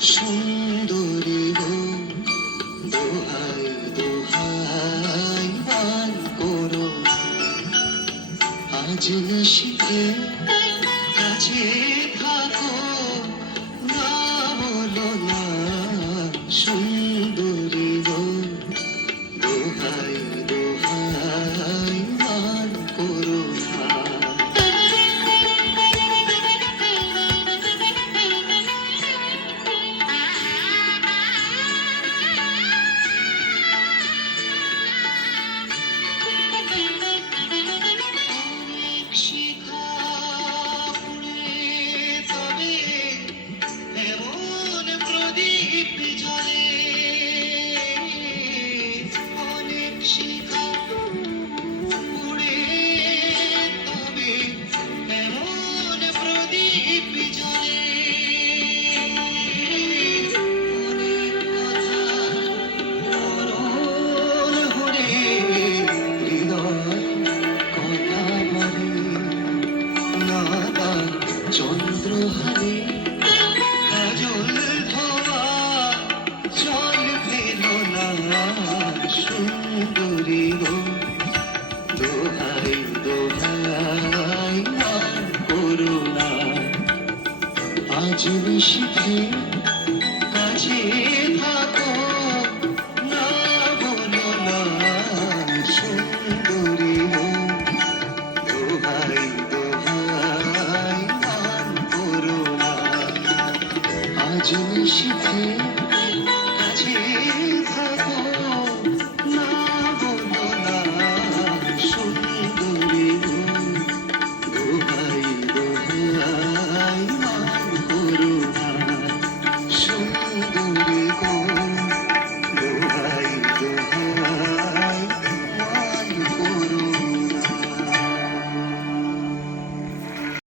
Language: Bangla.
সুন্দরী গো, দোহাই দোহাই মান করো আজ নিশিতে কাছে থাকো, না বলো না সুন্দরী গো, দোহাই দোহাই মান করো না। শিখা পুড়ে তবে এমন প্রদীপ জ্বলে, অনেক শিখা পুড়ে তবে এমন প্রদীপ জ্বলে, অনেক কথা মরণ হরে হৃদয় কথা বলে, নাবা চন্দ্রহারে কাজল ধোয়া জল পেল না সুন্দরী গো, দোহাই দোহাই মান করো না আজ নিশিতে কাছে থাকো, না বলো না সুন্দরী গো, দোহাই দোহাই মান করো না আজ নিশিতে